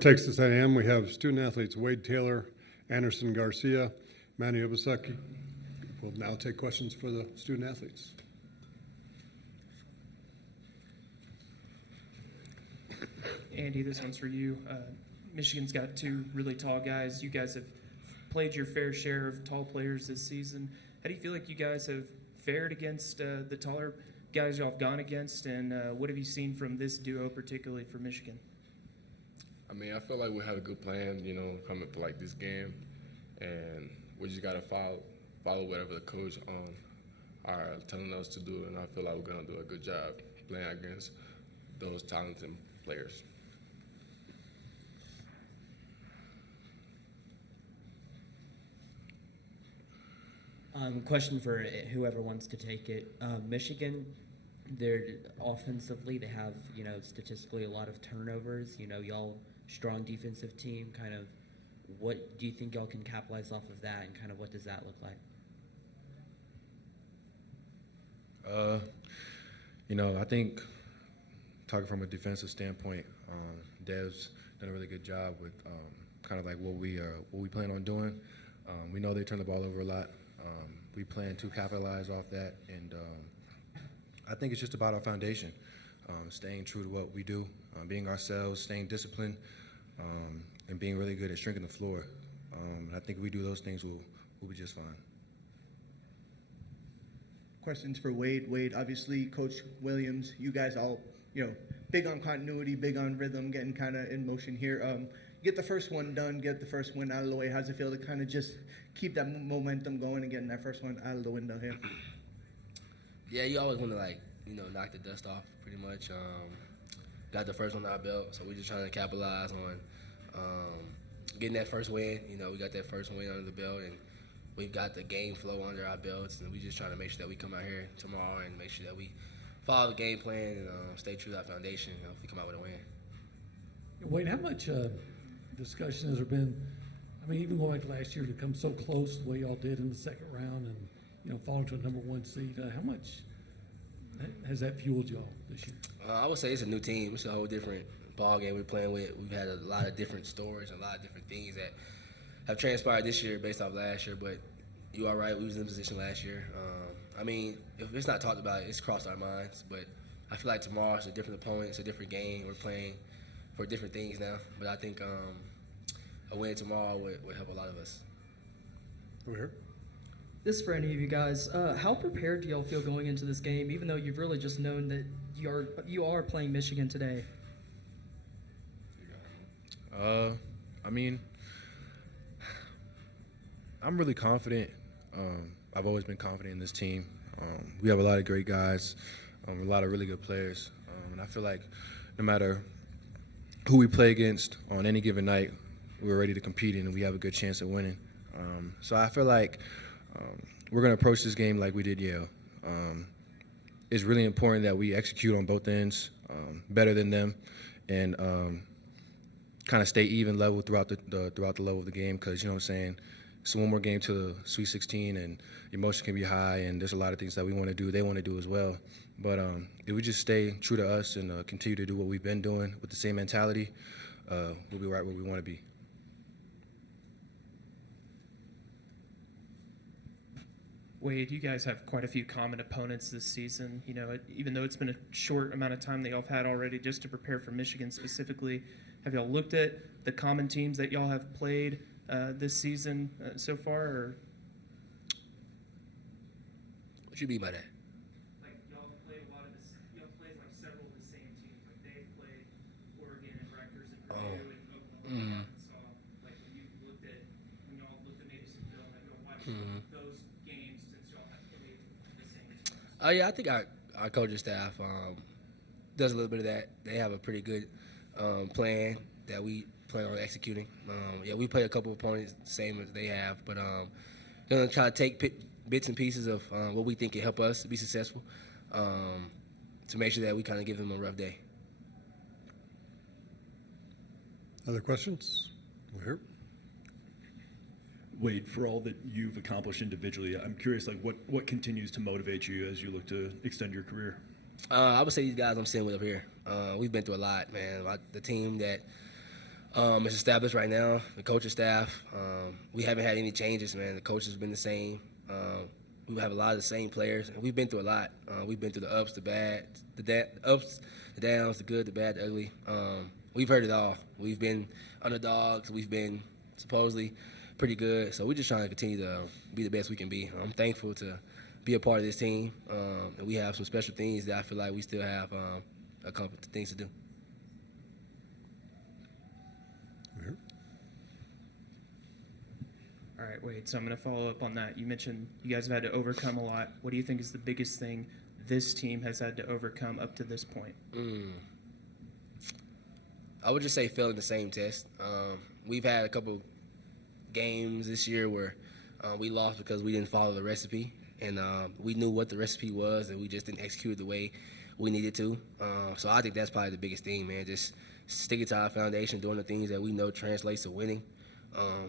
Texas A&M, we have student athletes Wade Taylor, Andersson, Garcia, Manny, Obaseki. We'll now take questions for the student athletes. Andy, this one's for you. Michigan's got two really tall guys. You guys have played your fair share of tall players this season. How do you feel like you guys have fared against the taller guys y'all have gone against, and what have you seen from this duo, particularly for Michigan? I mean, I feel like we have a good plan, coming for like this game, and we just gotta follow whatever the coach are telling us to do, and I feel like we're gonna do a good job playing against those talented players. Question for whoever wants to take it. Michigan, they're offensively, they have, statistically a lot of turnovers. Y'all strong defensive team. Kind of, what do you think y'all can capitalize off of that, and kind of what does that look like? I think talking from a defensive standpoint, Dev's done a really good job with kind of like what we plan on doing. We know they turn the ball over a lot. We plan to capitalize off that, and I think it's just about our foundation, staying true to what we do, being ourselves, staying disciplined, and being really good at shrinking the floor. I think if we do those things, we'll be just fine. Questions for Wade. Wade, obviously, Coach Williams, you guys all, big on continuity, big on rhythm, getting kind of in motion here. Get the first one done, get the first one out of the way. How's it feel to kind of just keep that momentum going and getting that first one out of the window here? Yeah, you always want to, knock the dust off pretty much. Got the first one out of belt, so we're just trying to capitalize on getting that first win. We got that first win under the belt, and we've got the game flow under our belts, and we're just trying to make sure that we come out here tomorrow and make sure that we follow the game plan and stay true to our foundation, if we come out with a win. Wade, how much discussion has there been? I mean, even going back to last year, to come so close the way y'all did in the second round and falling to a number one seed, how much has that fueled y'all this year? I would say it's a new team. It's a whole different ball game we're playing with. We've had a lot of different stories and a lot of different things that have transpired this year based off last year, but you are right. We was in position last year. I mean, if it's not talked about, it's crossed our minds, but I feel like tomorrow it's a different opponent. It's a different game. We're playing for different things now, but I think a win tomorrow would help a lot of us. Over here. This is for any of you guys. How prepared do y'all feel going into this game, even though you've really just known that you are playing Michigan today? I mean, I'm really confident. I've always been confident in this team. We have a lot of great guys, a lot of really good players, and I feel like no matter who we play against on any given night, we're ready to compete and we have a good chance at winning. So I feel like we're going to approach this game like we did Yale. It's really important that we execute on both ends better than them, and kind of stay even level throughout the level of the game, because, you know what I'm saying, it's one more game to the Sweet 16 and emotion can be high, and there's a lot of things that we want to do, they want to do as well. But if we just stay true to us and continue to do what we've been doing with the same mentality, we'll be right where we want to be. Wade, you guys have quite a few common opponents this season. Even though it's been a short amount of time that y'all have had already just to prepare for Michigan specifically, have y'all looked at the common teams that y'all have played this season so far? Or? What you mean by that? Like y'all played like several of the same teams. Like they've played Oregon and Rutgers and Purdue and Oklahoma and Arkansas. Like when y'all looked at maybe some film, have y'all watched those games since y'all have played the same teams? Oh yeah, I think our coaching staff does a little bit of that. They have a pretty good plan that we plan on executing. Yeah, we play a couple of opponents the same as they have, but gonna try to take bits and pieces of what we think can help us to be successful, to make sure that we kind of give them a rough day. Other questions? Over here. Wade, for all that you've accomplished individually, I'm curious, what continues to motivate you as you look to extend your career? I would say these guys I'm sitting with up here. We've been through a lot, man. The team that It's established right now. The coaching staff, we haven't had any changes, man. The coach has been the same. We have a lot of the same players, and we've been through a lot. We've been through the ups, the bad, the ups, the downs, the good, the bad, the ugly. We've heard it all. We've been underdogs. We've been supposedly pretty good. So we're just trying to continue to be the best we can be. I'm thankful to be a part of this team, and we have some special things that I feel like we still have a couple of things to do. All right, Wade, so I'm going to follow up on that. You mentioned you guys have had to overcome a lot. What do you think is the biggest thing this team has had to overcome up to this point? I would just say failing the same test. We've had a couple games this year where we lost because we didn't follow the recipe, and we knew what the recipe was, and we just didn't execute the way we needed to. So I think that's probably the biggest thing, man, just sticking to our foundation, doing the things that we know translates to winning.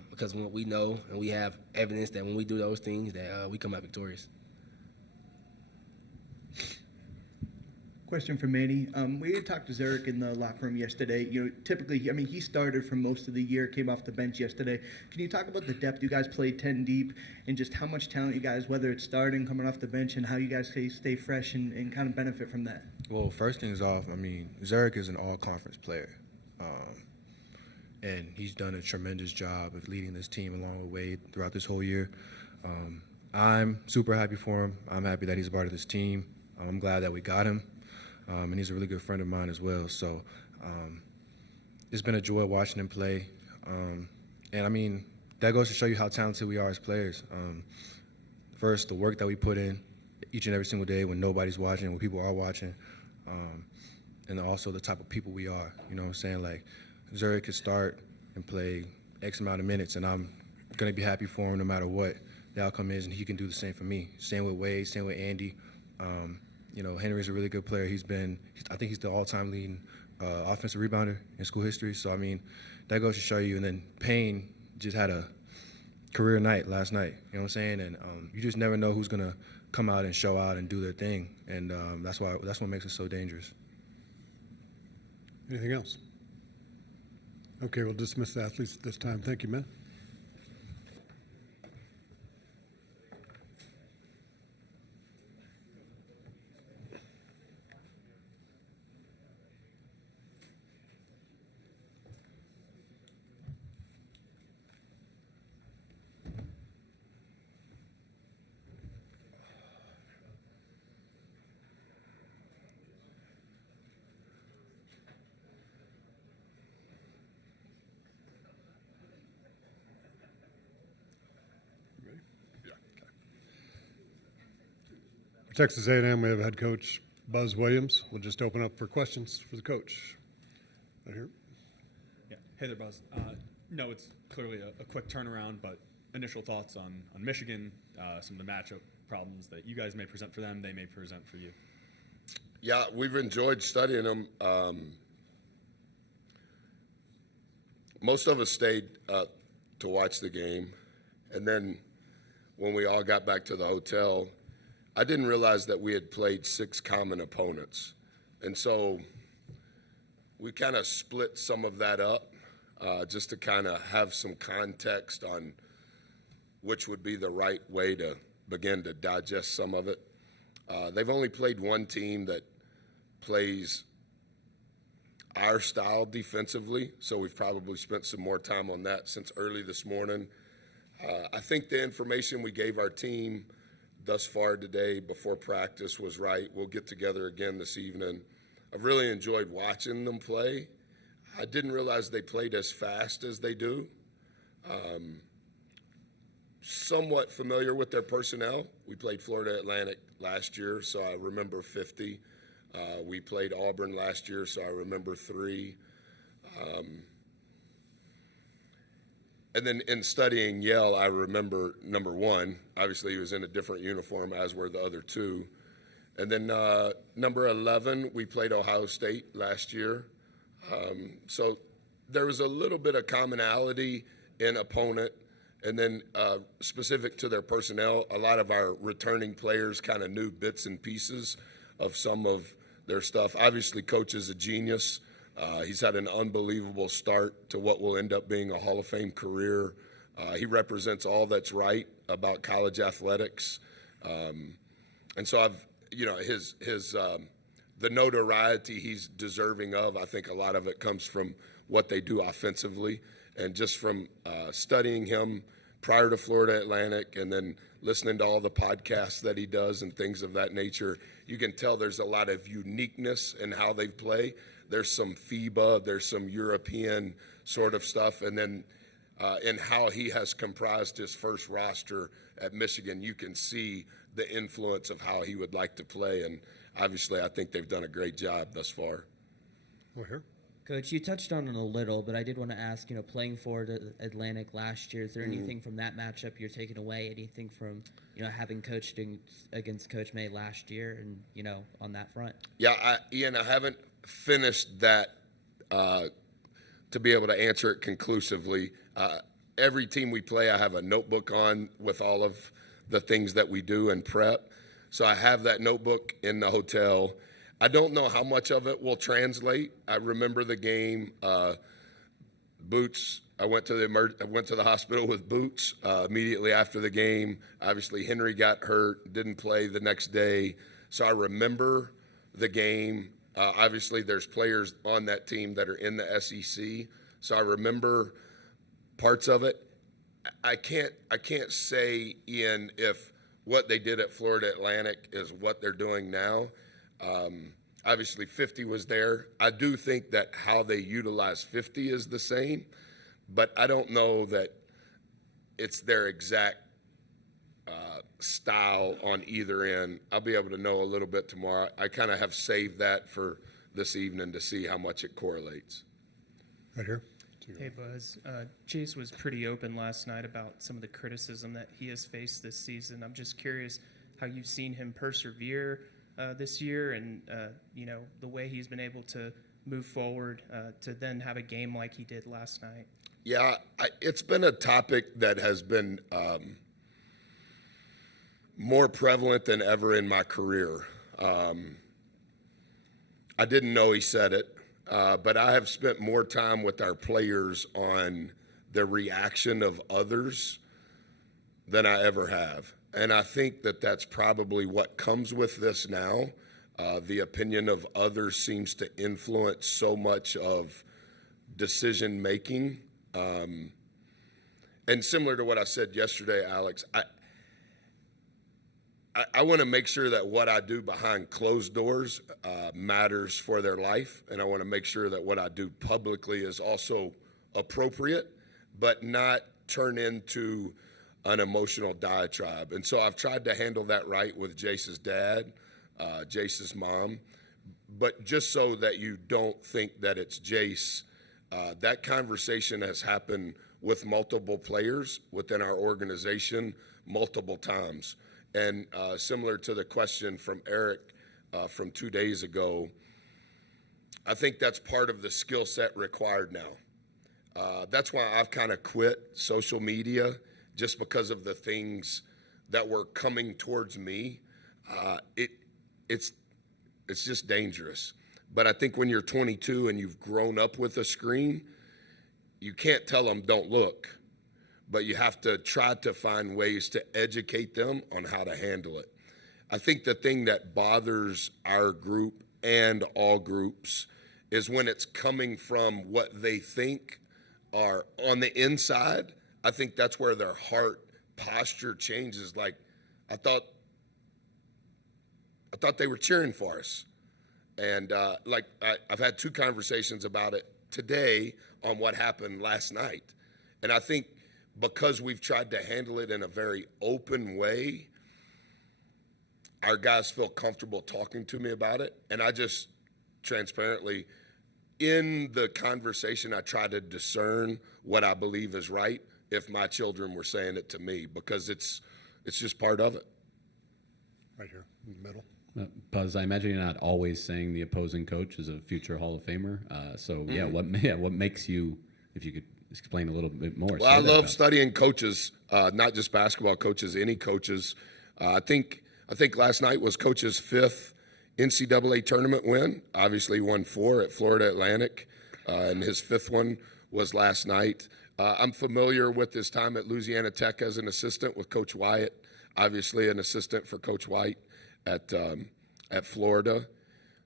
Because when we know and we have evidence that when we do those things that we come out victorious. Question for Manny. We had talked to Zarek in the locker room yesterday. Typically, he started for most of the year, came off the bench yesterday. Can you talk about the depth? You guys played 10 deep, and just how much talent you guys, whether it's starting, coming off the bench, and how you guys stay fresh and kind of benefit from that? Well, first things off, Zarek is an all-conference player. And he's done a tremendous job of leading this team along with Wade throughout this whole year. I'm super happy for him. I'm happy that he's a part of this team. I'm glad that we got him. And he's a really good friend of mine as well. So it's been a joy watching him play. And, that goes to show you how talented we are as players. First, the work that we put in each and every single day when nobody's watching, when people are watching. And also the type of people we are. You know what I'm saying? Like, Zurich could start and play X amount of minutes, and I'm going to be happy for him no matter what the outcome is, and he can do the same for me. Same with Wade, same with Andy. Henry's a really good player. I think he's the all-time leading offensive rebounder in school history. So, that goes to show you. And then Payne just had a career night last night, you know what I'm saying? And you just never know who's going to come out and show out and do their thing. And that's what makes it so dangerous. Anything else? Okay, we'll dismiss the athletes at this time. Thank you, man. For Texas A&M, we have head coach Buzz Williams. We'll just open up for questions for the coach. Right here. Yeah. Hey there, Buzz. No, it's clearly a quick turnaround, but initial thoughts on Michigan, some of the matchup problems that you guys may present for them, they may present for you. Yeah, we've enjoyed studying them. Most of us stayed to watch the game, and then when we all got back to the hotel, I didn't realize that we had played 6 common opponents. And so we kind of split some of that up just to kind of have some context on which would be the right way to begin to digest some of it. They've only played one team that plays our style defensively, so we've probably spent some more time on that since early this morning. I think the information we gave our team thus far today before practice was right. We'll get together again this evening. I've really enjoyed watching them play. I didn't realize they played as fast as they do. Somewhat familiar with their personnel. We played Florida Atlantic last year, so I remember 50. We played Auburn last year, so I remember 3. And then in studying Yale, I remember number 1. Obviously, he was in a different uniform, as were the other 2. And then number 11, we played Ohio State last year. So there was a little bit of commonality in opponent. And then specific to their personnel, a lot of our returning players kind of knew bits and pieces of some of their stuff. Obviously, Coach is a genius, He's had an unbelievable start to what will end up being a Hall of Fame career. He represents all that's right about college athletics. And so the notoriety he's deserving of, I think a lot of it comes from what they do offensively, and just from studying him prior to Florida Atlantic and then listening to all the podcasts that he does and things of that nature, you can tell there's a lot of uniqueness in how they play. There's some FIBA, there's some European sort of stuff, and then in how he has comprised his first roster at Michigan, you can see the influence of how he would like to play, and obviously I think they've done a great job thus far. Over here. Coach, you touched on it a little, but I did want to ask, playing for the Atlantic last year, is there anything from that matchup you're taking away? Anything from, having coached against Coach May last year and, on that front? Yeah, Ian, I haven't finished that to be able to answer it conclusively. Every team we play, I have a notebook on with all of the things that we do and prep. So I have that notebook in the hotel. I don't know how much of it will translate. I remember the game. Boots. I went to the hospital with Boots immediately after the game. Obviously, Henry got hurt, didn't play the next day. So I remember the game. Obviously, there's players on that team that are in the SEC. So I remember parts of it. I can't say, Ian, if what they did at Florida Atlantic is what they're doing now. Obviously, 50 was there. I do think that how they utilize 50 is the same, but I don't know that it's their exact style on either end. I'll be able to know a little bit tomorrow. I kind of have saved that for this evening to see how much it correlates. Right here. Hey, Buzz. Jace was pretty open last night about some of the criticism that he has faced this season. I'm just curious how you've seen him persevere this year and, the way he's been able to move forward to then have a game like he did last night. Yeah, it's been a topic that has been more prevalent than ever in my career. I didn't know he said it. But I have spent more time with our players on the reaction of others than I ever have. And I think that that's probably what comes with this now. The opinion of others seems to influence so much of decision making. And similar to what I said yesterday, Alex, I want to make sure that what I do behind closed doors matters for their life, and I want to make sure that what I do publicly is also appropriate, but not turn into an emotional diatribe. And so I've tried to handle that right with Jace's dad, Jace's mom, but just so that you don't think that it's Jace, that conversation has happened with multiple players within our organization multiple times. And similar to the question from Eric from 2 days ago, I think that's part of the skill set required now. That's why I've kind of quit social media, just because of the things that were coming towards me. It's just dangerous. But I think when you're 22 and you've grown up with a screen, you can't tell them don't look. But you have to try to find ways to educate them on how to handle it. I think the thing that bothers our group and all groups is when it's coming from what they think are on the inside. I think that's where their heart posture changes. Like, I thought they were cheering for us. And I've had 2 conversations about it today on what happened last night. And I think because we've tried to handle it in a very open way, our guys feel comfortable talking to me about it. And I just transparently, in the conversation, I try to discern what I believe is right if my children were saying it to me, because it's just part of it. Right here in the middle. Buzz, I imagine you're not always saying the opposing coach is a future Hall of Famer. What makes you, if you could explain a little bit more? Well, I love studying coaches, not just basketball coaches, any coaches. I think last night was Coach's 5th NCAA tournament win. Obviously won 4 at Florida Atlantic, and his 5th one was last night. I'm familiar with his time at Louisiana Tech as an assistant with Coach Wyatt, obviously an assistant for Coach White at Florida.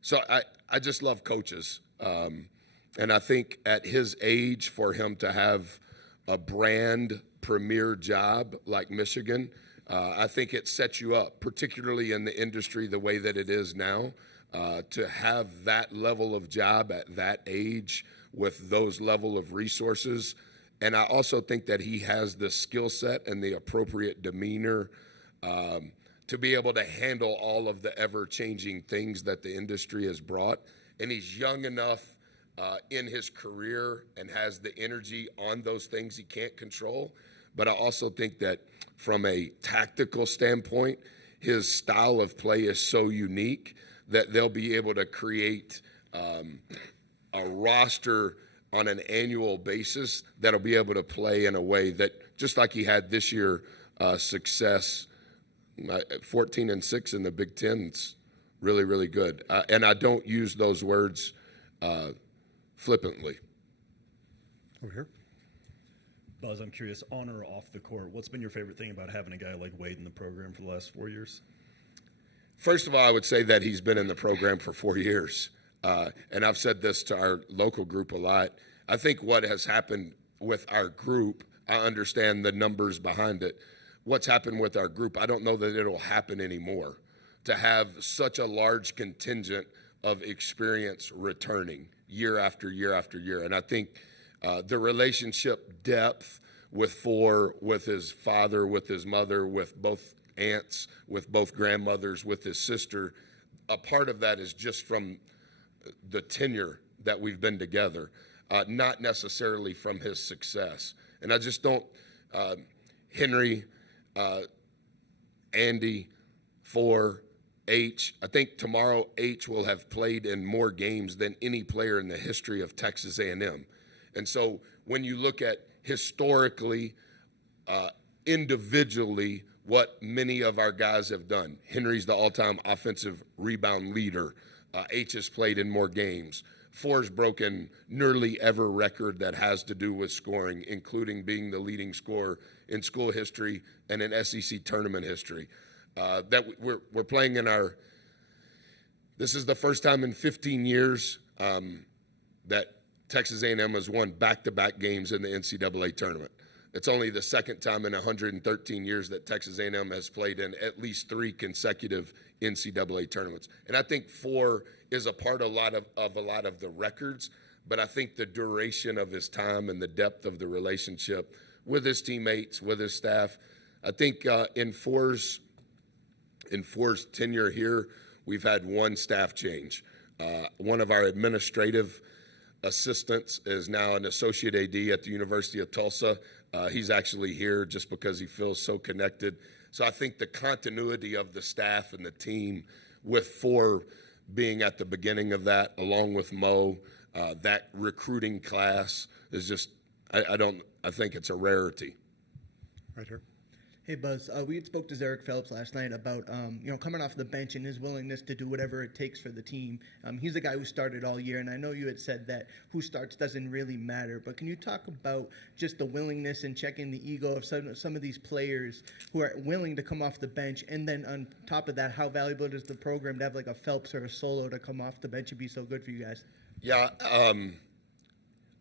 So I just love coaches. And I think at his age, for him to have a brand premier job like Michigan, I think it sets you up, particularly in the industry the way that it is now, to have that level of job at that age with those level of resources. And I also think that he has the skill set and the appropriate demeanor to be able to handle all of the ever-changing things that the industry has brought. And he's young enough in his career and has the energy on those things he can't control. But I also think that from a tactical standpoint, his style of play is so unique that they'll be able to create a roster on an annual basis that'll be able to play in a way that, just like he had this year, success, 14-6 in the Big Ten, it's really, really good. And I don't use those words flippantly. Over here. Buzz, I'm curious, on or off the court, what's been your favorite thing about having a guy like Wade in the program for the last 4 years? First of all, I would say that he's been in the program for 4 years. And I've said this to our local group a lot. I think what has happened with our group, I understand the numbers behind it. What's happened with our group, I don't know that it'll happen anymore. To have such a large contingent of experience returning year after year after year. And I think the relationship depth with his father, with his mother, with both aunts, with both grandmothers, with his sister, a part of that is just from the tenure that we've been together, not necessarily from his success. And I just don't, Henry, Andy, H. I think tomorrow H will have played in more games than any player in the history of Texas A&M. And so when you look at historically, individually, what many of our guys have done, Henry's the all-time offensive rebound leader. H has played in more games. 4's broken nearly every record that has to do with scoring, including being the leading scorer in school history and in SEC tournament history. That we're playing in our. This is the first time in 15 years that Texas A&M has won back-to-back games in the NCAA tournament. It's only the second time in 113 years that Texas A&M has played in at least 3 consecutive NCAA tournaments. And I think 4 is a part of a lot of the records, but I think the duration of his time and the depth of the relationship with his teammates, with his staff, I think in 4's tenure here, we've had 1 staff change. One of our administrative assistants is now an associate AD at the University of Tulsa. He's actually here just because he feels so connected. So I think the continuity of the staff and the team, with 4 being at the beginning of that, along with Mo, that recruiting class is just, I think it's a rarity. Right here. Hey, Buzz, we had spoke to Zarek Phelps last night about, coming off the bench and his willingness to do whatever it takes for the team. He's the guy who started all year, and I know you had said that who starts doesn't really matter, but can you talk about just the willingness and checking the ego of some of these players who are willing to come off the bench, and then on top of that, how valuable is the program to have like a Phelps or a Solo to come off the bench and be so good for you guys? Yeah,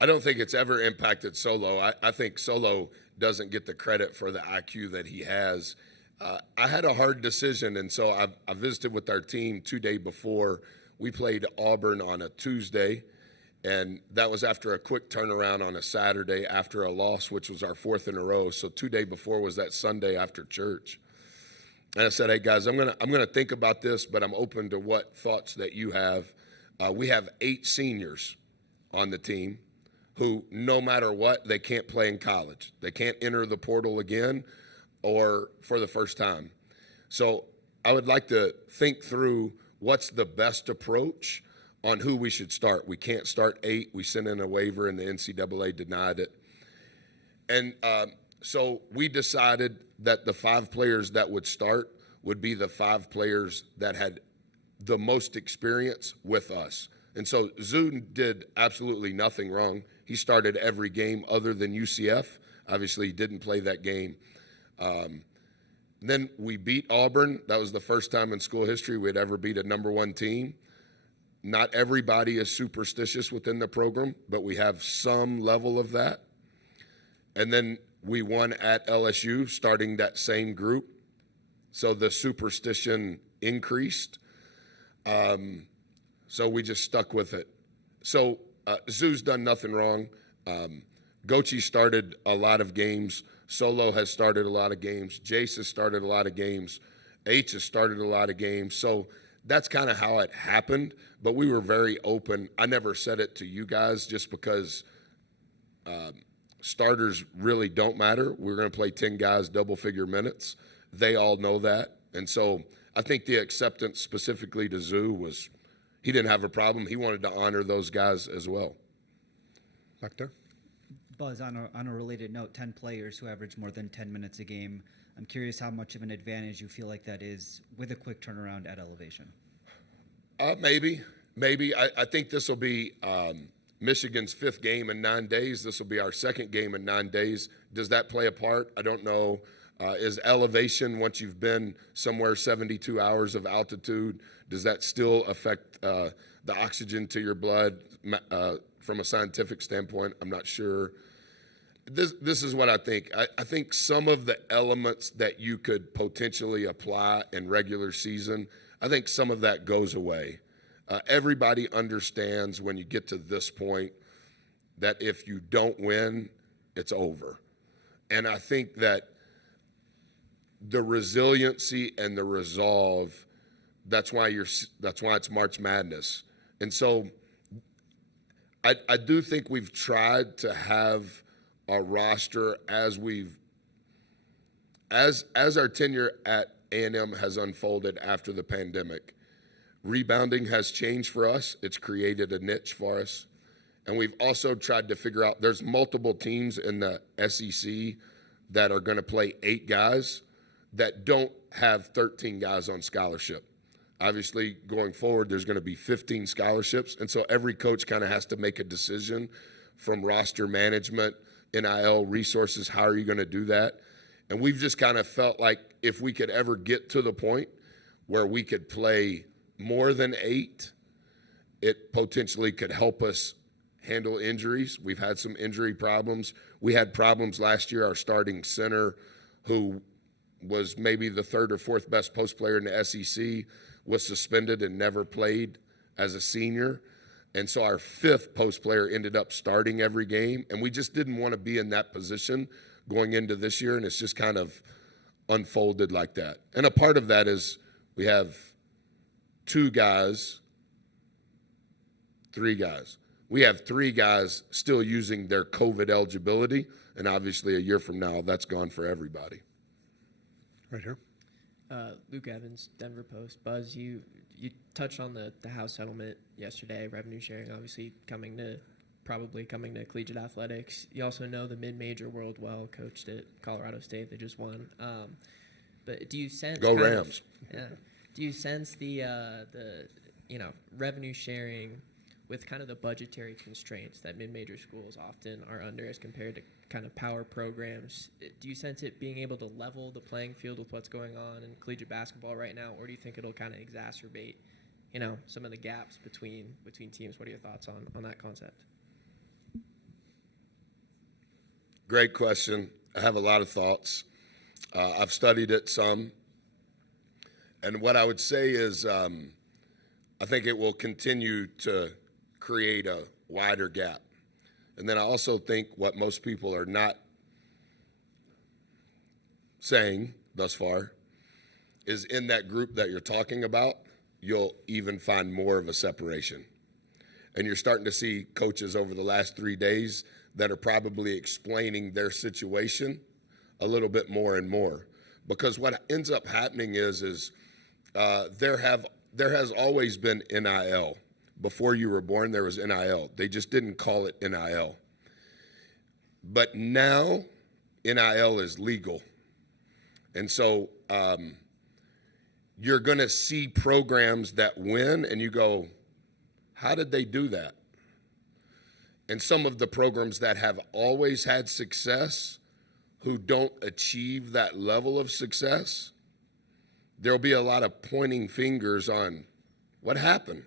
I don't think it's ever impacted Solo. I think Solo doesn't get the credit for the IQ that he has. I had a hard decision, and so I visited with our team 2 days before. We played Auburn on a Tuesday, and that was after a quick turnaround on a Saturday after a loss, which was our 4th in a row. So 2 days before was that Sunday after church. And I said, hey, guys, I'm gonna think about this, but I'm open to what thoughts that you have. We have 8 seniors on the team who, no matter what, they can't play in college. They can't enter the portal again or for the first time. So I would like to think through what's the best approach on who we should start. We can't start 8. We sent in a waiver, and the NCAA denied it. And so we decided that the 5 players that would start would be the 5 players that had the most experience with us. And so Zoo did absolutely nothing wrong. He started every game other than UCF. Obviously, he didn't play that game. Then we beat Auburn. That was the first time in school history we'd ever beat a number one team. Not everybody is superstitious within the program, but we have some level of that. And then we won at LSU, starting that same group. So the superstition increased. So we just stuck with it. So Zoo's done nothing wrong. Gochi started a lot of games. Solo has started a lot of games. Jace has started a lot of games. H has started a lot of games. So that's kind of how it happened. But we were very open. I never said it to you guys just because starters really don't matter. We're going to play 10 guys, double-figure minutes. They all know that. And so I think the acceptance specifically to Zoo was he didn't have a problem. He wanted to honor those guys as well. Back there. Buzz, on a related note, 10 players who average more than 10 minutes a game. I'm curious how much of an advantage you feel like that is with a quick turnaround at elevation. Maybe. I think this will be Michigan's 5th game in 9 days. This will be our 2nd game in 9 days. Does that play a part? I don't know. Is elevation, once you've been somewhere 72 hours of altitude, does that still affect the oxygen to your blood from a scientific standpoint? I'm not sure. This is what I think. I think some of the elements that you could potentially apply in regular season, I think some of that goes away. Everybody understands when you get to this point that if you don't win, it's over. And I think that the resiliency and the resolve, that's why it's March Madness. And so I do think we've tried to have a roster as our tenure at A&M has unfolded after the pandemic. Rebounding has changed for us. It's created a niche for us. And we've also tried to figure out there's multiple teams in the SEC that are going to play 8 guys that don't have 13 guys on scholarship. Obviously, going forward, there's going to be 15 scholarships. And so every coach kind of has to make a decision from roster management, NIL resources, how are you going to do that? And we've just kind of felt like if we could ever get to the point where we could play more than 8, it potentially could help us handle injuries. We've had some injury problems. We had problems last year. Our starting center, who was maybe the 3rd or 4th best post player in the SEC, was suspended and never played as a senior. And so our 5th post player ended up starting every game. And we just didn't want to be in that position going into this year. And it's just kind of unfolded like that. And a part of that is we have 2 guys, 3 guys. We have 3 guys still using their COVID eligibility. And obviously a year from now, that's gone for everybody. Right here. Luke Evans, Denver Post. Buzz, you touched on the House settlement yesterday, revenue sharing obviously probably coming to collegiate athletics. You also know the mid-major world well, coached at Colorado State. They just won. But do you sense Go Rams. Do you sense the revenue sharing with kind of the budgetary constraints that mid-major schools often are under as compared to kind of power programs? Do you sense it being able to level the playing field with what's going on in collegiate basketball right now, or do you think it'll kind of exacerbate, some of the gaps between teams? What are your thoughts on that concept? Great question. I have a lot of thoughts. I've studied it some. And what I would say is I think it will continue to create a wider gap. And then I also think what most people are not saying thus far is in that group that you're talking about, you'll even find more of a separation. And you're starting to see coaches over the last 3 days that are probably explaining their situation a little bit more and more. Because what ends up happening is there has always been NIL. Before you were born, there was NIL. They just didn't call it NIL. But now, NIL is legal. And so you're going to see programs that win, and you go, how did they do that? And some of the programs that have always had success, who don't achieve that level of success, there'll be a lot of pointing fingers on what happened.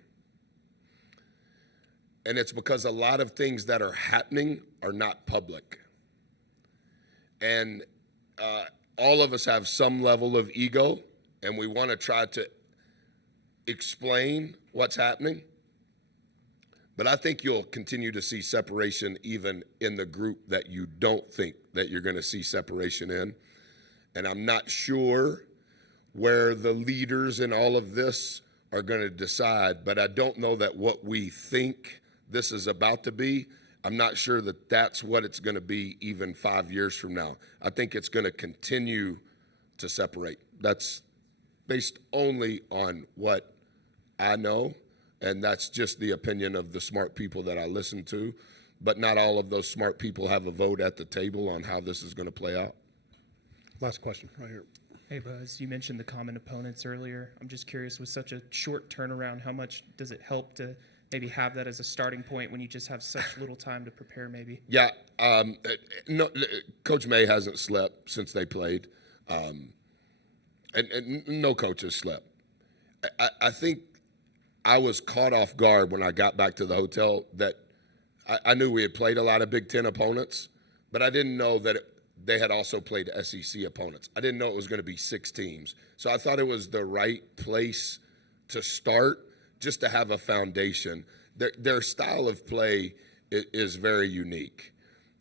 And it's because a lot of things that are happening are not public. And all of us have some level of ego, and we want to try to explain what's happening. But I think you'll continue to see separation even in the group that you don't think that you're going to see separation in. And I'm not sure where the leaders in all of this are going to decide, but I don't know that what we think this is about to be, I'm not sure that that's what it's going to be even 5 years from now. I think it's going to continue to separate. That's based only on what I know, and that's just the opinion of the smart people that I listen to. But not all of those smart people have a vote at the table on how this is going to play out. Last question, right here. Hey, Buzz, you mentioned the common opponents earlier. I'm just curious, with such a short turnaround, how much does it help to maybe have that as a starting point when you just have such little time to prepare maybe? Yeah, no, Coach May hasn't slept since they played, and no coach has slept. I think I was caught off guard when I got back to the hotel that I knew we had played a lot of Big Ten opponents, but I didn't know that they had also played SEC opponents. I didn't know it was going to be 6 teams. So I thought it was the right place to start, just to have a foundation. Their style of play is very unique.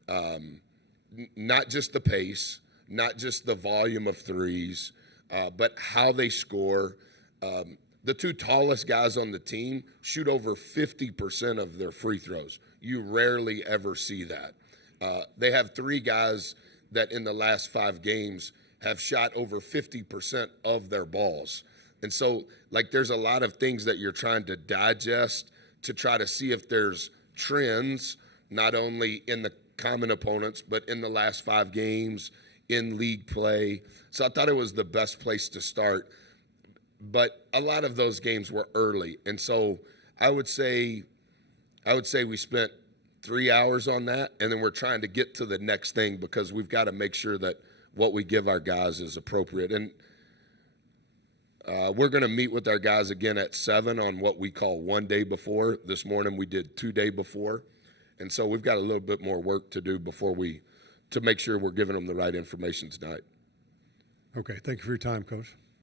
Not just the pace, not just the volume of threes, but how they score. The 2 tallest guys on the team shoot over 50% of their free throws. You rarely ever see that. They have 3 guys that in the last 5 games have shot over 50% of their balls. And so, like, there's a lot of things that you're trying to digest to try to see if there's trends, not only in the common opponents, but in the last 5 games, in league play. So I thought it was the best place to start. But a lot of those games were early. And so I would say we spent 3 hours on that, and then we're trying to get to the next thing because we've got to make sure that what we give our guys is appropriate. And we're going to meet with our guys again at 7 on what we call 1 day before. This morning we did 2 day before. And so we've got a little bit more work to do to make sure we're giving them the right information tonight. Okay, thank you for your time, Coach.